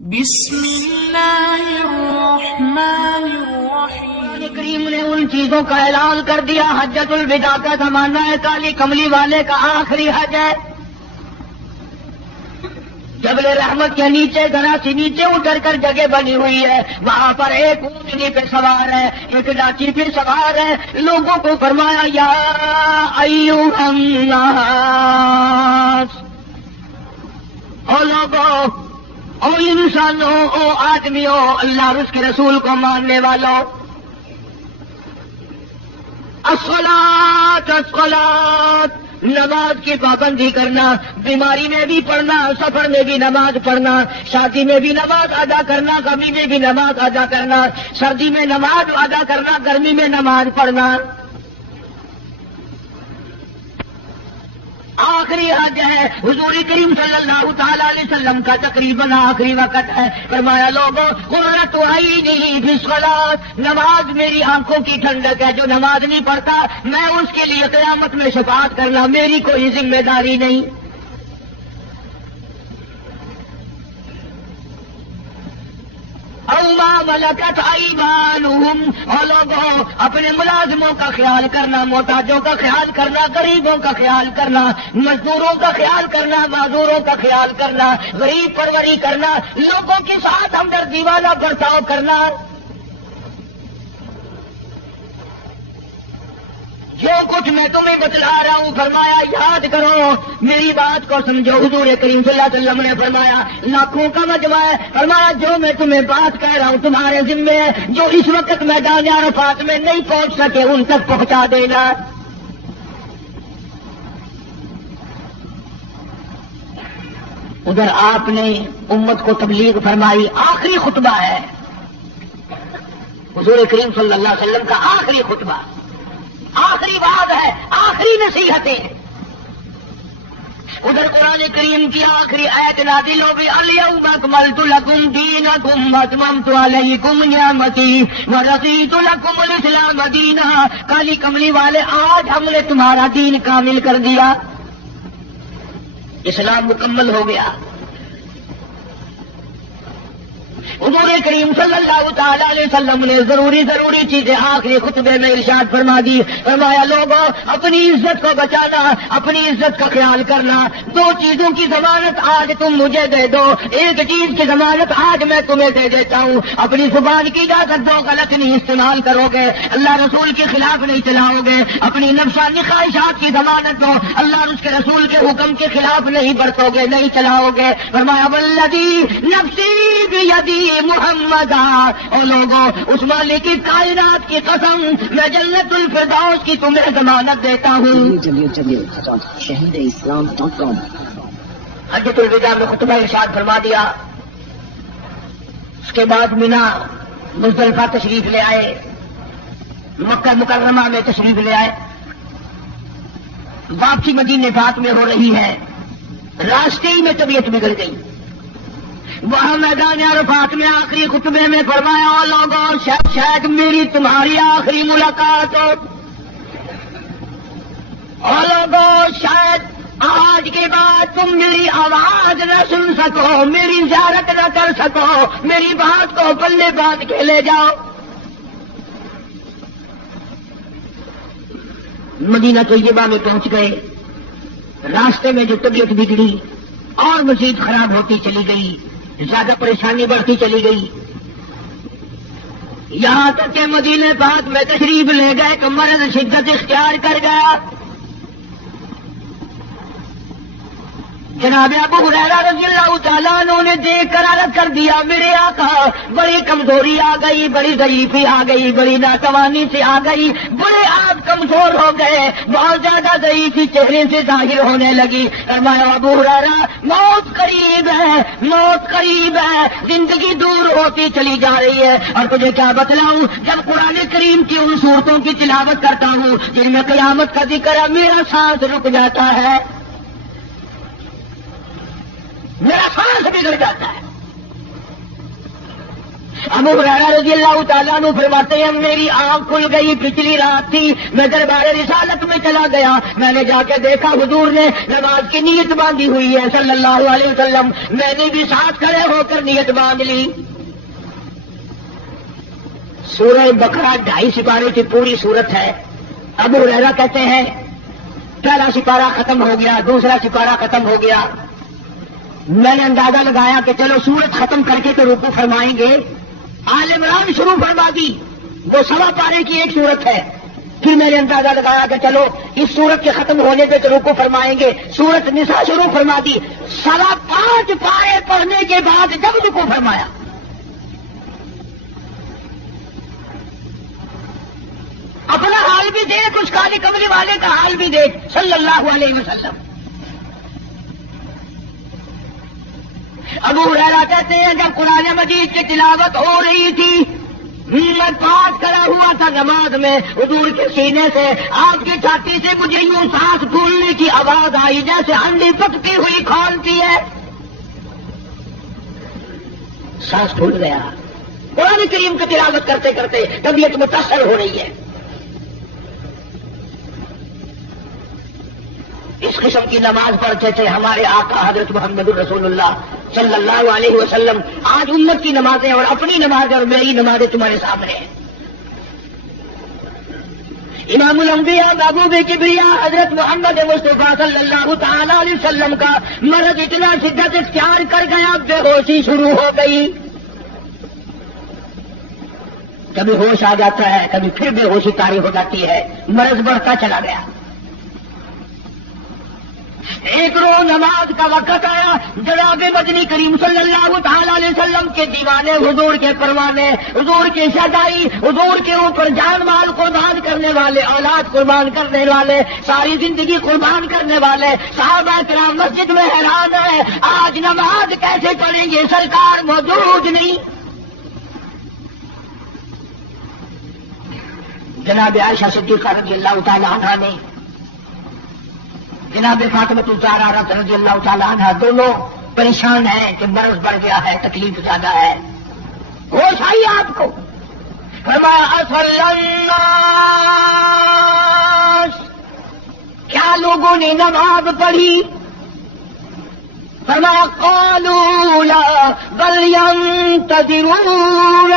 بسم اللہ الرحمن الرحیم۔ قرآن کریم نے ان چیزوں کا اعلان کر دیا۔ حجۃ الوداع کا زمانہ ہے، کالی کملی والے کا آخری حج ہے۔ جبل رحمت کے نیچے ذرا سی نیچے اتر کر جگہ بنی ہوئی ہے، وہاں پر ایک اونٹنی پہ سوار ہے، ایک ڈاچی پہ سوار ہے۔ لوگوں کو فرمایا یا ایھا الناس، او لوگوں، او انسانوں، او آدمیوں، اللہ اور اس کے رسول کو ماننے والوں، الصلاۃ الصلاۃ، نماز کی پابندی کرنا، بیماری میں بھی پڑھنا، سفر میں بھی نماز پڑھنا، شادی میں بھی نماز ادا کرنا، کمی میں بھی نماز ادا کرنا، سردی میں نماز ادا کرنا، گرمی میں نماز پڑھنا۔ آخری حج ہے، حضور کریم صلی اللہ تعالی علیہ وسلم کا تقریباً آخری وقت ہے۔ فرمایا لوگوں، قرۃ عینی فی الصلاۃ، نماز میری آنکھوں کی ٹھنڈک ہے۔ جو نماز نہیں پڑھتا میں اس کے لیے قیامت میں شفاعت کرنا میری کوئی ذمہ داری نہیں۔ او ما ملکت ایمانہم، اور لوگوں اپنے ملازموں کا خیال کرنا، محتاجوں کا خیال کرنا، غریبوں کا خیال کرنا، مزدوروں کا خیال کرنا، معذوروں کا خیال کرنا، غریب پروری کرنا، لوگوں کے ساتھ ہمدردی والا برتاؤ کرنا۔ جو کچھ میں تمہیں بتلا رہا ہوں فرمایا یاد کرو، میری بات کو سمجھو۔ حضور کریم صلی اللہ علیہ وسلم نے فرمایا لاکھوں کا مجمع ہے، فرمایا جو میں تمہیں بات کہہ رہا ہوں تمہارے ذمے ہے، جو اس وقت میدان عرفات میں نہیں پہنچ سکے ان تک پہنچا دینا۔ ادھر آپ نے امت کو تبلیغ فرمائی، آخری خطبہ ہے حضور کریم صلی اللہ علیہ وسلم کا، آخری خطبہ، آخری بات ہے، آخری نصیحتیں۔ ادھر قرآن کریم کی آخری آیت نازل ہو گئی، الیوم اکملت لکم دینکم واتممت علیکم نعمتی ورضیت لکم الاسلام دینا۔ کالی کملی والے، آج ہم نے تمہارا دین کامل کر دیا، اسلام مکمل ہو گیا۔ حضور کریم صلی اللہ تعالی علیہ وسلم نے ضروری چیزیں آخری خطبے میں ارشاد فرما دی۔ فرمایا لوگوں اپنی عزت کو بچانا، اپنی عزت کا خیال کرنا۔ دو چیزوں کی ضمانت آج تم مجھے دے دو، ایک چیز کی ضمانت آج میں تمہیں دے دیتا ہوں، اپنی زبان کی اجازت دو، غلط نہیں استعمال کرو گے، اللہ رسول کے خلاف نہیں چلاؤ گے، اپنی نفسانی خواہشات کی ضمانت دو، اللہ اور اس کے رسول کے حکم کے خلاف نہیں برتو گے، نہیں چلاؤ گے۔ فرمایا والذی نفسی بیدی محمد، اور لوگوں اس مالک کی کائنات کی قسم میں جنت الفردوس کی تمہیں ضمانت دیتا ہوں۔ چلیے شہیداسلام.com۔ حجۃ الوداع میں خطبہ ارشاد فرما دیا، اس کے بعد مینا مزدلفہ تشریف لے آئے، مکہ مکرمہ میں تشریف لے آئے، واپسی مدینہ پاک میں ہو رہی ہے، راستے ہی میں طبیعت بگڑ گئی۔ وہاں میدان عرفات میں آخری خطبے میں فرمایا لوگوں شاید میری تمہاری آخری ملاقات ہو، اور لوگوں شاید آج کے بعد تم میری آواز نہ سن سکو، میری زیارت نہ کر سکو، میری بات کو پلے باندھ کے لے جاؤ۔ مدینہ طیبہ میں پہنچ گئے، راستے میں جو طبیعت بگڑی اور مزید خراب ہوتی چلی گئی، زیادہ پریشانی بڑھتی چلی گئی، یہاں تک کہ مدینہ پاک میں تشریف لے گئے کہ مرض شدت اختیار کر گیا۔ جناب ابو ہریرہ رضی اللہ تعالیٰ عنہ نے دیکھ کر عرض کر دیا میرے آقا بڑی کمزوری آ گئی، بڑی ضعیفی آ گئی، بڑی ناتوانی سے آ گئی، بڑے آپ کمزور ہو گئے، بہت زیادہ ضعیفی چہرے سے ظاہر ہونے لگی۔ فرمایا ابو ہریرہ موت قریب ہے، موت قریب ہے، زندگی دور ہوتی چلی جا رہی ہے، اور تجھے کیا بتلاؤں جب قرآن کریم کی ان صورتوں کی تلاوت کرتا ہوں جن میں قیامت کا ذکر ہے میرا سانس رک جاتا ہے، میرا سانس بگڑ جاتا ہے۔ ابو ہریرہ رضی اللہ تعالیٰ عنہ فرماتے ہیں میری آنکھ کھل گئی، پچھلی رات تھی، میں دربار رسالت میں چلا گیا، میں نے جا کے دیکھا حضور نے نماز کی نیت باندھی ہوئی ہے صلی اللہ علیہ وسلم، میں نے بھی ساتھ کھڑے ہو کر نیت باندھ لی۔ سورہ بقرہ 2.5 سپارے کی پوری صورت ہے۔ ابو ہریرہ کہتے ہیں پہلا سپارہ ختم ہو گیا، دوسرا سپارہ ختم ہو گیا، میں نے اندازہ لگایا کہ چلو سورت ختم کر کے تو رکوع فرمائیں گے، آل عمران شروع فرما دی، وہ 1.25 پارے کی ایک صورت ہے۔ پھر میں نے اندازہ لگایا کہ چلو اس صورت کے ختم ہونے پہ تو رکوع فرمائیں گے، سورت نساء شروع فرما دی، 5.25 پارے پڑھنے کے بعد جب رکوع فرمایا، اپنا حال بھی دیکھ، اس کالی کملی والے کا حال بھی دیکھ صلی اللہ علیہ وسلم۔ ابو ہریرہ کہتے ہیں جب قرآن مجید کی تلاوت ہو رہی تھی، میں پاس کھڑا ہوا تھا نماز میں، حضور کے سینے سے آپ کی چھاتی سے مجھے یوں سانس پھولنے کی آواز آئی جیسے ہنڈی پکتی ہوئی کھولتی ہے، سانس پھول گیا۔ قرآن کریم کی تلاوت کرتے کرتے طبیعت متاثر ہو رہی ہے۔ اس قسم کی نماز پڑھتے تھے ہمارے آقا حضرت محمد الرسول اللہ صلی اللہ علیہ وسلم۔ آج امت کی نمازیں اور اپنی نمازیں اور میری نمازیں تمہارے سامنے ہیں۔ امام الانبیاء محبوب کبریا حضرت محمد مصطفیٰ صلی اللہ تعالی علیہ وسلم کا مرض اتنا شدت اختیار کر گیا، بے ہوشی شروع ہو گئی، کبھی ہوش آ جاتا ہے، کبھی پھر بے ہوشی طاری ہو جاتی ہے، مرض بڑھتا چلا گیا۔ ایک روز نماز کا وقت آیا، جناب مدنی کریم صلی اللہ تعالی علیہ وسلم کے دیوانے، حضور کے پروانے، حضور کی شہدائی، حضور کے اوپر جان مال قربان کرنے والے، اولاد قربان کرنے والے، ساری زندگی قربان کرنے والے صحابہ کرام مسجد میں حیران ہے، آج نماز کیسے پڑھیں گے، سرکار موجود نہیں۔ جناب عائشہ صدیقہ رضی اللہ تعالی عنہا نے، جناب فاطمہ الزہرا رضی اللہ تعالی عنہا، دونوں پریشان ہیں کہ مرض بڑھ گیا ہے، تکلیف زیادہ ہے، ہوش آئی آپ کو؟ فرمایا اصل الناس، کیا لوگوں نے نماز پڑھی؟ فرمایا قالوا لا بل ينتظرون،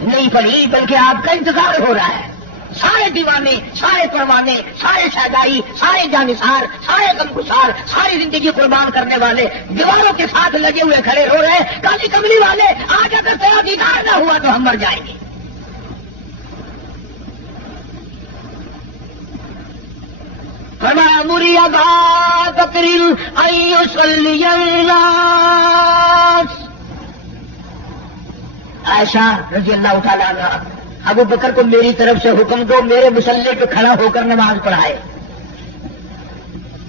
نہیں پڑھی بلکہ آپ کا انتظار ہو رہا ہے۔ سارے دیوانے، سارے پروانے، سارے شہدائی، سارے جانثار، سارے غمگسار، ساری زندگی قربان کرنے والے دیواروں کے ساتھ لگے ہوئے کھڑے ہو رہے ہیں، کالی کملی والے، آج اگر تیرا دیدار نہ ہوا تو ہم مر جائیں گے۔ فرمایا مری ابا بکر ان یصلی الناس، عائشہ رضی اللہ تعالیٰ عنہ، ابو بکر کو میری طرف سے حکم دو میرے مصلی پہ کھڑا ہو کر نماز پڑھائے،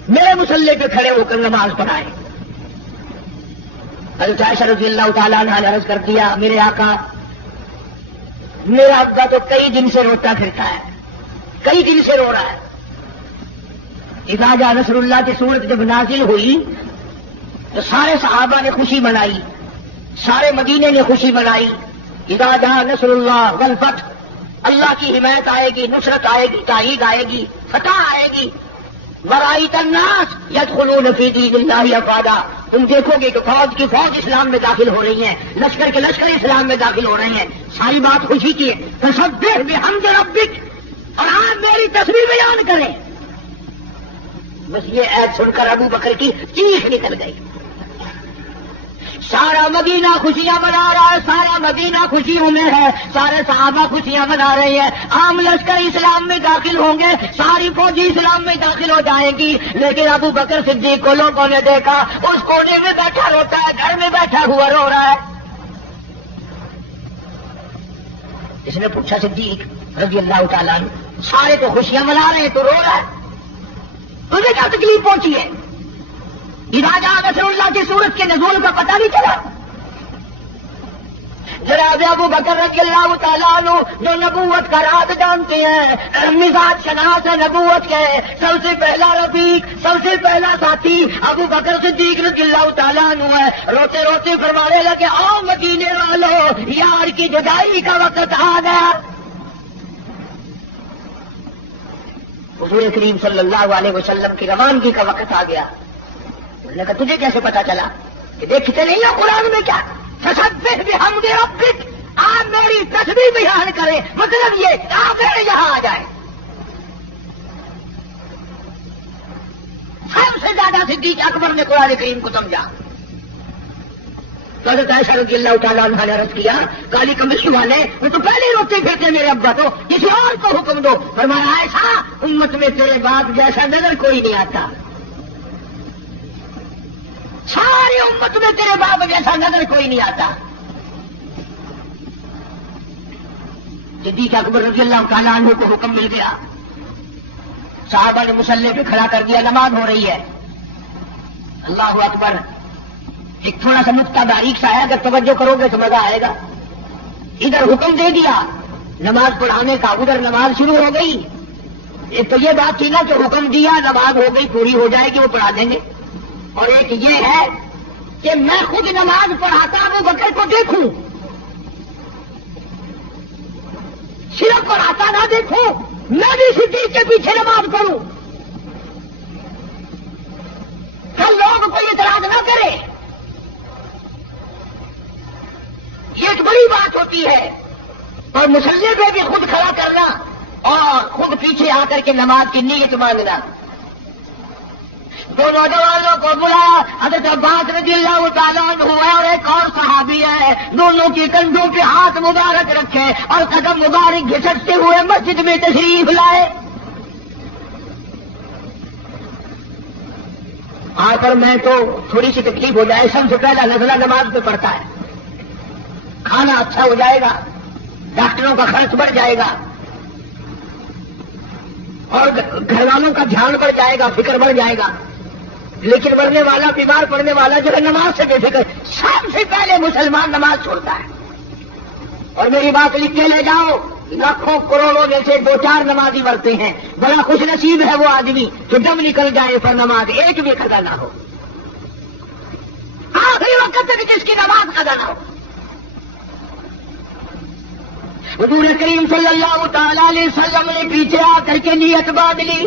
میرے مصلی پہ کھڑے ہو کر نماز پڑھائے۔ حضرت عائشہ رضی اللہ تعالیٰ عنہ نے عرض کر دیا میرے آقا، میرا ابا تو کئی دن سے روتا پھرتا ہے، کئی دن سے رو رہا ہے۔ اذا جاء نصر اللہ کی صورت جب نازل ہوئی تو سارے صحابہ نے خوشی منائی، سارے مدینے نے خوشی منائی۔ اذا جاء نصر اللہ والفتح، اللہ کی حمایت آئے گی، نصرت آئے گی، تائید آئے گی، فتح آئے گی۔ ورأیت الناس یدخلون فی دین اللہ افواجا، تم دیکھو گے کہ فوج کی فوج اسلام میں داخل ہو رہی ہیں، لشکر کے لشکر اسلام میں داخل ہو رہے ہیں۔ ساری بات خوشی کی ہے۔ فسبح بحمد ربک، اور آپ میری تسبیح بیان کریں۔ بس یہ عید سن کر ابو بکر کی چیخ نکل گئی۔ سارا مدینہ خوشیاں منا رہا ہے، سارا مدینہ خوشیوں میں ہے، سارے صحابہ خوشیاں منا رہے ہیں، عام لشکر اسلام میں داخل ہوں گے، ساری فوجی اسلام میں داخل ہو جائیں گی۔ لیکن ابو بکر صدیق کو لوگوں نے دیکھا اس کونے میں بیٹھا روتا ہے، گھر میں بیٹھا ہوا رو رہا ہے۔ اس نے پوچھا صدیق رضی اللہ تعالیٰ عنہ، سارے تو خوشیاں منا رہے ہیں تو رو رہا ہے، تجھے کیا تکلیف پہنچی ہے؟ اذا جاء نصر اللہ کی صورت کے نزول کا پتہ نہیں چلا؟ جناب ابو بکر رضی اللہ تعالیٰ عنہ جو نبوت کا راز جانتے ہیں، مزاج شناس ہے نبوت کے، سب سے پہلا رفیق، سب سے پہلا ساتھی ابو بکر صدیق رضی اللہ تعالیٰ عنہ ہے۔ روتے روتے فرمانے لگے آؤ مدینے والوں، کی جدائی کا وقت آ گیا. حضور کریم صلی اللہ علیہ وسلم کی روانگی کا وقت آ گیا. انہوں نے کہا تجھے کیسے پتا چلا؟ کہ دیکھتے نہیں ہو قرآن میں کیا فسبح بحمد ربک، آپ میری تسبیح بیان کریں، مطلب یہ آپ میرے یہاں آ جائیں. سب سے زیادہ صدیق اکبر نے قرآن کریم کو سمجھا. تو حضرت عائشہ رضی اللہ تعالیٰ عنہا نے عرض کیا کالی کمبلی والے وہ تو پہلے ہی روتے پھرتے میرے ابا تو کسی اور کو حکم دو. فرمایا عائشہ امت میں تیرے باپ جیسا نظر کوئی نہیں آتا، ساری امت میں تیرے باپ جیسا نظر کوئی نہیں آتا. صدیق اکبر رضی اللہ تعالیٰ عنہ کو حکم مل گیا. صحابہ نے مصلی پہ کھڑا کر دیا، نماز ہو رہی ہے. اللہ اکبر. ایک تھوڑا سا نقطہ باریک سا ہے، اگر توجہ کرو گے تو مزہ آئے گا. ادھر حکم دے دیا نماز پڑھانے کا، ادھر نماز شروع ہو گئی. ایک تو یہ بات تھی نا کہ حکم دیا نماز ہو گئی پوری ہو جائے گی وہ پڑھا دیں گے، اور ایک یہ ہے کہ میں خود نماز پڑھاتا ابو بکر کو دیکھوں، صرف پڑھاتا نہ دیکھوں، میں بھی صدیق کے پیچھے نماز پڑھوں. کل لوگ کوئی اعتراض نہ کرے. یہ ایک بڑی بات ہوتی ہے. اور مصلی پہ بھی خود کھڑا کرنا اور خود پیچھے آ کر کے نماز کی نیت مانگنا. دو نوجوانوں کو بلایا، حضرت عباس رضی اللہ تعالیٰ عنہ اور ایک اور صحابی ہے، دونوں کی کندھوں پہ ہاتھ مبارک رکھے اور قدم مبارک گھسٹتے ہوئے مسجد میں تشریف لائے. آ کر میں تو تھوڑی سی تکلیف ہو جائے، سب سے پہلا نزلہ نماز پہ پڑتا ہے. کھانا اچھا ہو جائے گا، ڈاکٹروں کا خرچ بڑھ جائے گا، اور گھر والوں کا دھیان بڑھ جائے گا، فکر بڑھ جائے گا. لیکن مرنے والا، بیمار پڑنے والا جو ہے نماز سے بے فکر. سب سے پہلے مسلمان نماز چھوڑتا ہے. اور میری بات لکھ کے لے جاؤ، لاکھوں کروڑوں میں سے 2-4 نمازی مرتے ہیں. بڑا خوش نصیب ہے وہ آدمی جو دم نکل جائے پر نماز ایک بھی قضا نہ ہو، آخری وقت تک جس کی نماز قضا نہ ہو. حضور کریم صلی اللہ تعالی علیہ وسلم نے پیچھے آ کر کے نیت باندھ لی.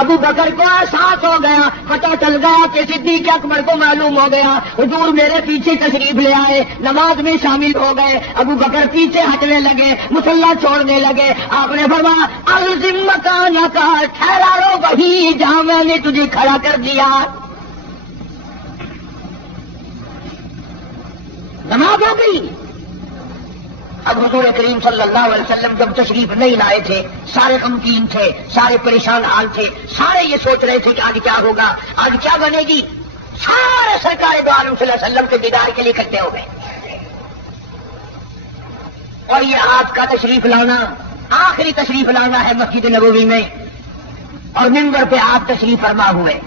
ابو بکر کو احساس ہو گیا، پتہ چل گیا کہ صدیق اکبر کو معلوم ہو گیا. حضور میرے پیچھے تشریف لے آئے، نماز میں شامل ہو گئے. ابو بکر پیچھے ہٹنے لگے، مصلی چھوڑنے لگے. آپ نے فرمایا الزم مکانک، ٹھہرا رہو وہیں جہاں میں نے تجھے کھڑا کر دیا. نماز ہو گئی. اب حضور کریم صلی اللہ علیہ وسلم جب تشریف نہیں لائے تھے، سارے غمگین تھے، سارے پریشان حال تھے، سارے یہ سوچ رہے تھے کہ آج کیا ہوگا، آج کیا بنے گی. سارے سرکار دو عالم صلی اللہ علیہ وسلم کے دیدار کے لیے اکٹھے ہو گئے. اور یہ آپ کا تشریف لانا، آخری تشریف لانا ہے مسجد نبوی میں، اور منبر پہ آپ تشریف فرما ہوئے.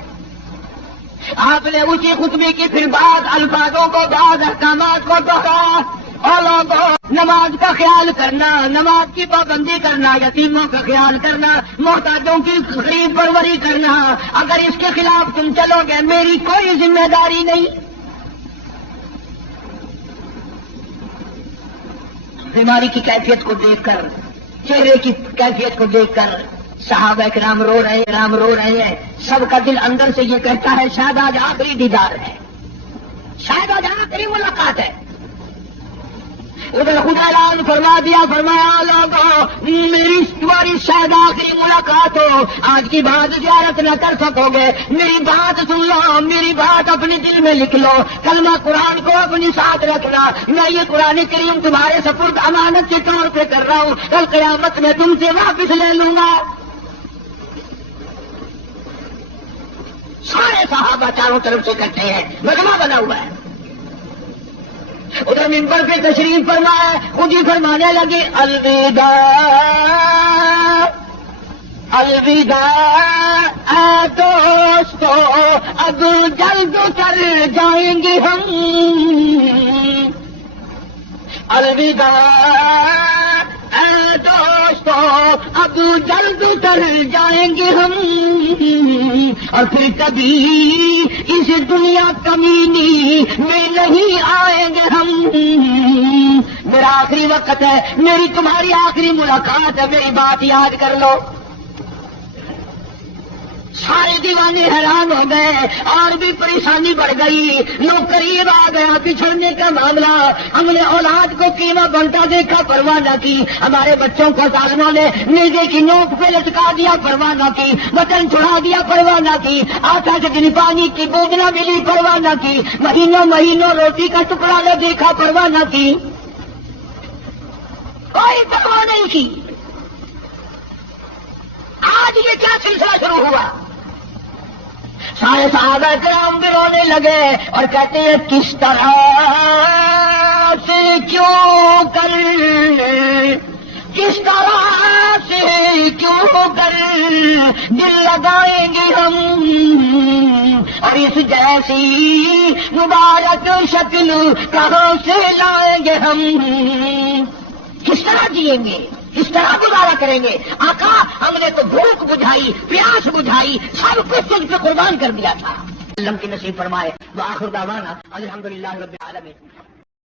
آپ نے اسی خطبے کی پھر بعض الفاظوں کو، بعض احکامات کو دوہرایا. اور لوگوں، نماز کا خیال کرنا، نماز کی پابندی کرنا، یتیموں کا خیال کرنا، محتاجوں کی خرید پروری کرنا، اگر اس کے خلاف تم چلو گے میری کوئی ذمہ داری نہیں. بیماری کی کیفیت کو دیکھ کر، چہرے کی کیفیت کو دیکھ کر صحابہ کرام رو رہے ہیں. سب کا دل اندر سے یہ کہتا ہے شاید آج آخری دیدار ہے، شاید آج آخری ملاقات ہے. ادھر خدا اعلان فرما دیا، فرمایا لوگوں میری تمہاری شاید آخری ملاقات ہو، آج کی بات زیارت نہ کر سکو گے، میری بات سن لو، میری بات اپنے دل میں لکھ لو، کلمہ قرآن کو اپنے ساتھ رکھنا. میں یہ قرآن کریم تمہارے سپرد امانت کے طور پہ کر رہا ہوں، کل قیامت میں تم سے واپس لے لوں گا. سارے صحابہ چاروں طرف سے اکٹھے ہیں، مجمع بنا ہوا ہے. ادھر منبر پہ تشریف فرمایا، خود ہی فرمانے لگے الوداع الوداع اے دوستو، اب جلد اتر جائیں گے ہم. الوداع اے دوستو، اب جلد اتر جائیں گے ہم، اور پھر کبھی اس دنیا کمینی میں نہیں آئیں گے ہم. آخری وقت ہے، میری تمہاری آخری ملاقات ہے، میری بات یاد کر لو۔ سارے دیوانے حیران ہو گئے، اور بھی پریشانی بڑھ گئی، لوگ قریب آ گیا بچھڑنے کا معاملہ۔ ہم نے اولاد کو قیمہ بنتا دیکھا، پرواہ نہ کی، ہمارے بچوں کو ظالموں نے نیزے کی نوک پہ لٹکا دیا، پرواہ نہ کی، وطن چھڑا دیا، پرواہ نہ کی، آٹا سے پانی کی بوند نہ ملی، پرواہ نہ کی، مہینوں مہینوں روٹی کا ٹکڑا نہ دیکھا، پرواہ نہ کی، کوئی پرواہ نہیں کی۔ آج یہ کیا سلسلہ شروع ہوا؟ سارے صحابہ کرام بھی رونے لگے اور کہتے ہیں کس طرح سے کیوں کر، کس طرح سے کیوں کر دل لگائیں گے ہم، اور اس جیسی مبارک شکل کہاں سے لائیں گے ہم، کس طرح جئیں گے، کس طرح گزارا کریں گے؟ آقا ہم نے تو بھوک بجھائی، پیاس بجھائی، سب کچھ تجھ پہ قربان کر دیا تھا۔ اللہ کی نصیب فرمائے۔ وآخر دعوانا الحمدللہ رب العالمین۔